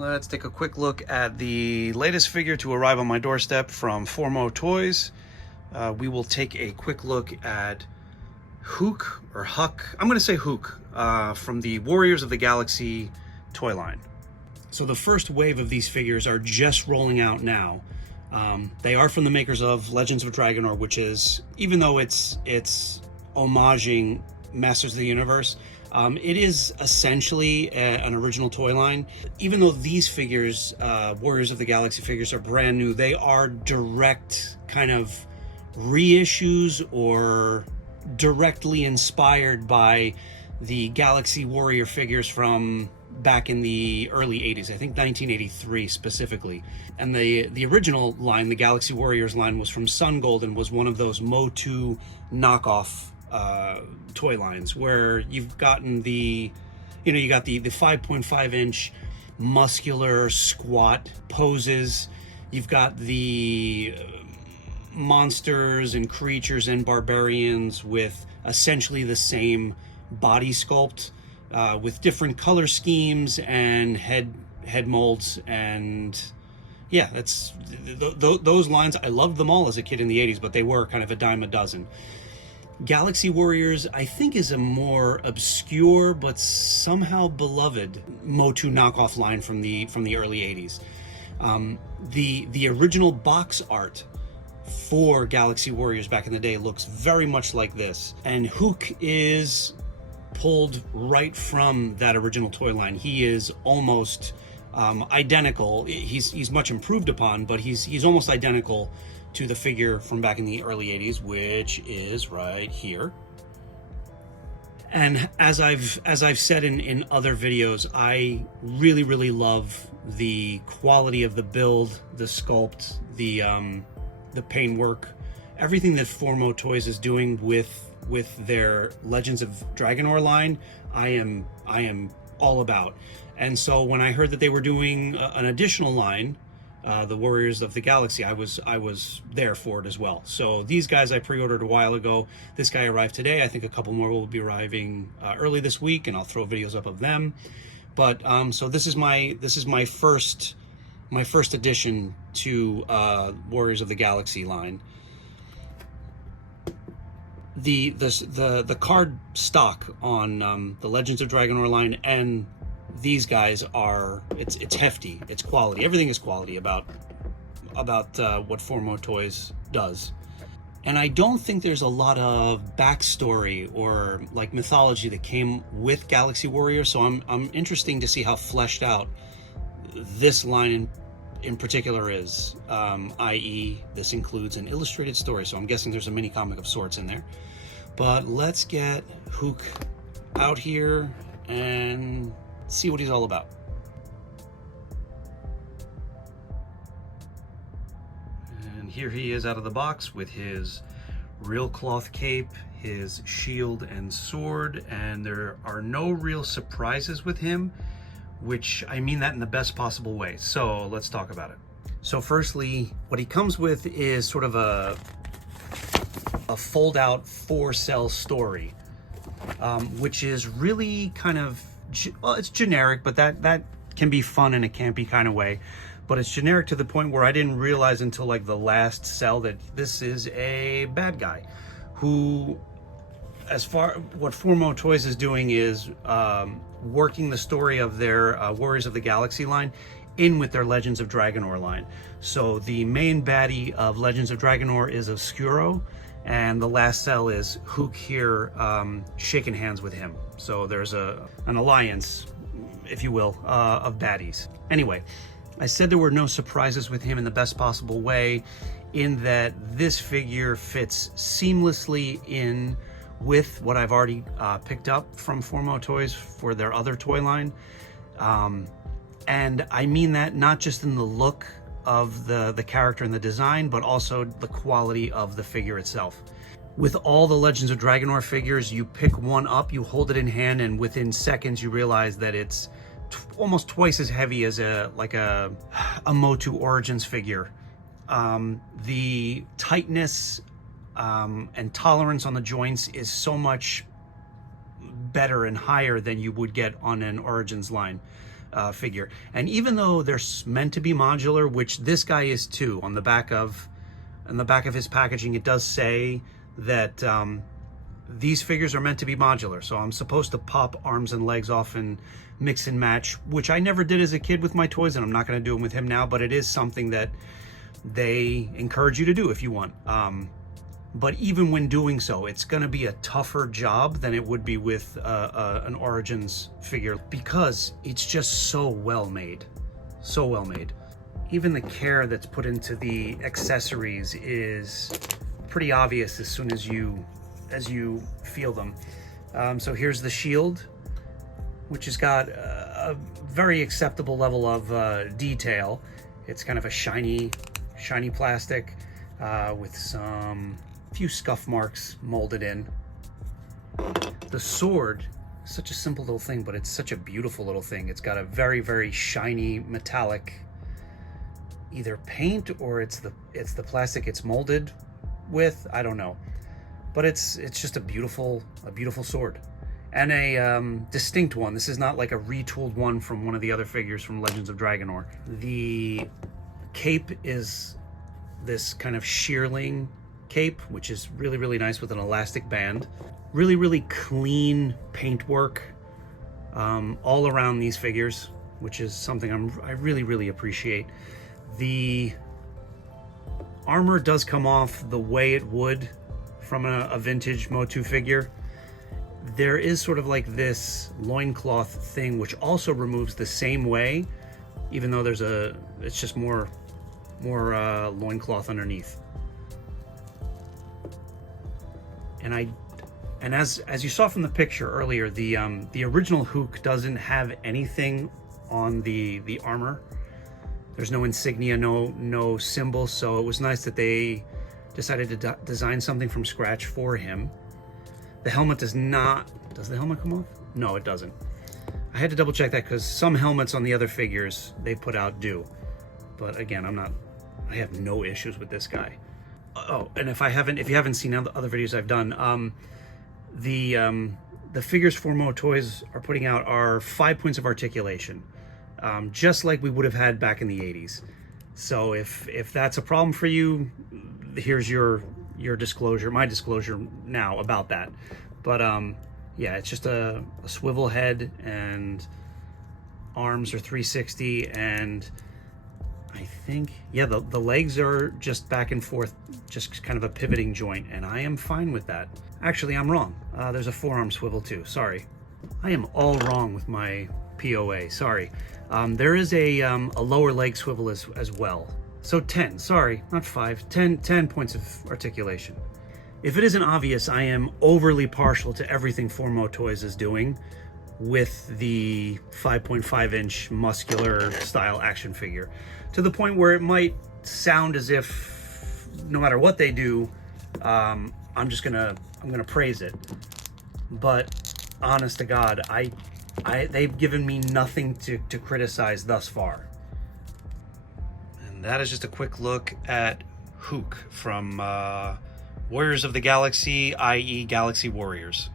Let's take a quick look at the latest figure to arrive on my doorstep from Formo Toys. We will take a quick look at Hook, or Huck, I'm going to say Hook, from the Warriors of the Galaxy toy line. So the first wave of these figures are just rolling out now. They are from the makers of Legends of Dragonor, which is, even though it's homaging Masters of the Universe, it is essentially an original toy line. Even though these figures, Warriors of the Galaxy figures, are brand new, they are direct kind of reissues or directly inspired by the Galaxy Warrior figures from back in the early 80s, I think 1983 specifically. And the original line, the Galaxy Warriors line, was from Sungold and was one of those Motu knockoff toy lines where you've gotten you got the 5.5 inch muscular squat poses. You've got the monsters and creatures and barbarians with essentially the same body sculpt, with different color schemes and head molds. And yeah, that's those lines. I loved them all as a kid in the 80s, but they were kind of a dime a dozen. Galaxy Warriors, I think, is a more obscure but somehow beloved Motu knockoff line from the early 80s. The original box art for Galaxy Warriors back in the day looks very much like this, and Hook is pulled right from that original toy line. He is almost identical. He's much improved upon, but he's almost identical to the figure from back in the early 80s, which is right here. And as I've said in other videos, I really love the quality of the build, the sculpt, the paintwork, everything that Formo Toys is doing with their Legends of Dragonor line. I am all about. And so when I heard that they were doing an additional line, the Warriors of the Galaxy, I was there for it as well. So these guys I pre-ordered a while ago. This guy arrived today. I think a couple more will be arriving early this week, and I'll throw videos up of them. But so this is my first addition to Warriors of the Galaxy line. The card stock on the Legends of Dragonor line and these guys are, it's hefty, it's quality. Everything is quality about what Formo Toys does. And I don't think there's a lot of backstory or like mythology that came with Galaxy Warrior, so I'm interesting to see how fleshed out this line in particular is, i.e. this includes an illustrated story, so I'm guessing there's a mini comic of sorts in there. But let's get Hook out here and see what he's all about. And here he is out of the box with his real cloth cape, his shield and sword, and there are no real surprises with him, which I mean that in the best possible way. So let's talk about it. So firstly, what he comes with is sort of a fold-out 4-cell story, which is really kind of, well, it's generic, but that can be fun in a campy kind of way. But it's generic to the point where I didn't realize until like the last cell that this is a bad guy who, what Formo Toys is doing is working the story of their Warriors of the Galaxy line in with their Legends of Dragonor line. So the main baddie of Legends of Dragonor is Obscuro, and the last cell is Hook here, shaking hands with him. So there's an alliance, if you will, of baddies. Anyway, I said there were no surprises with him in the best possible way, in that this figure fits seamlessly in with what I've already picked up from Formo Toys for their other toy line. And I mean that not just in the look of the character and the design, but also the quality of the figure itself. With all the Legends of Dragonor figures, you pick one up, you hold it in hand, and within seconds you realize that it's almost twice as heavy as a Motu Origins figure. The tightness and tolerance on the joints is so much better and higher than you would get on an Origins line. figure. And even though they're meant to be modular, which this guy is too, on the back of his packaging, it does say that these figures are meant to be modular. So I'm supposed to pop arms and legs off and mix and match, which I never did as a kid with my toys, and I'm not going to do them with him now, but it is something that they encourage you to do if you want. But even when doing so, it's going to be a tougher job than it would be with an Origins figure, because it's just so well made. So well made. Even the care that's put into the accessories is pretty obvious as soon as you feel them. So here's the shield, which has got a very acceptable level of detail. It's kind of a shiny plastic with some few scuff marks molded in. The sword, such a simple little thing, but it's such a beautiful little thing. It's got a very, very shiny metallic, either paint or it's the plastic it's molded with. I don't know, but it's just a beautiful sword, and a distinct one. This is not like a retooled one from one of the other figures from Legends of Dragonor. The cape is this kind of shearling cape, which is really, really nice with an elastic band. Really, really clean paintwork all around these figures, which is something I really, really appreciate. The armor does come off the way it would from a vintage Motu figure. There is sort of like this loincloth thing, which also removes the same way, even though it's just more loincloth underneath. And as you saw from the picture earlier, the original Hook doesn't have anything on the armor. There's no insignia, no symbol, so it was nice that they decided to design something from scratch for him. The helmet does the helmet come off? No, it doesn't. I had to double check that because some helmets on the other figures they put out do. But again, I have no issues with this guy. Oh, and if you haven't seen other videos I've done, the figures Formo Toys are putting out are 5 points of articulation, just like we would have had back in the 80s. So if that's a problem for you, here's your disclosure, my disclosure now about that. But yeah, it's just a swivel head, and arms are 360, and I think, yeah, the legs are just back and forth, just kind of a pivoting joint, and I am fine with that. Actually, I'm wrong. There's a forearm swivel too. Sorry. I am all wrong with my POA. Sorry. There is a lower leg swivel as well. So 10, sorry, not 5, 10 points of articulation. If it isn't obvious, I am overly partial to everything Formo Toys is doing with the 5.5-inch muscular style action figure, to the point where it might sound as if no matter what they do, I'm gonna praise it. But honest to God, they've given me nothing to criticize thus far. And that is just a quick look at Hook from Warriors of the Galaxy, i.e. Galaxy Warriors.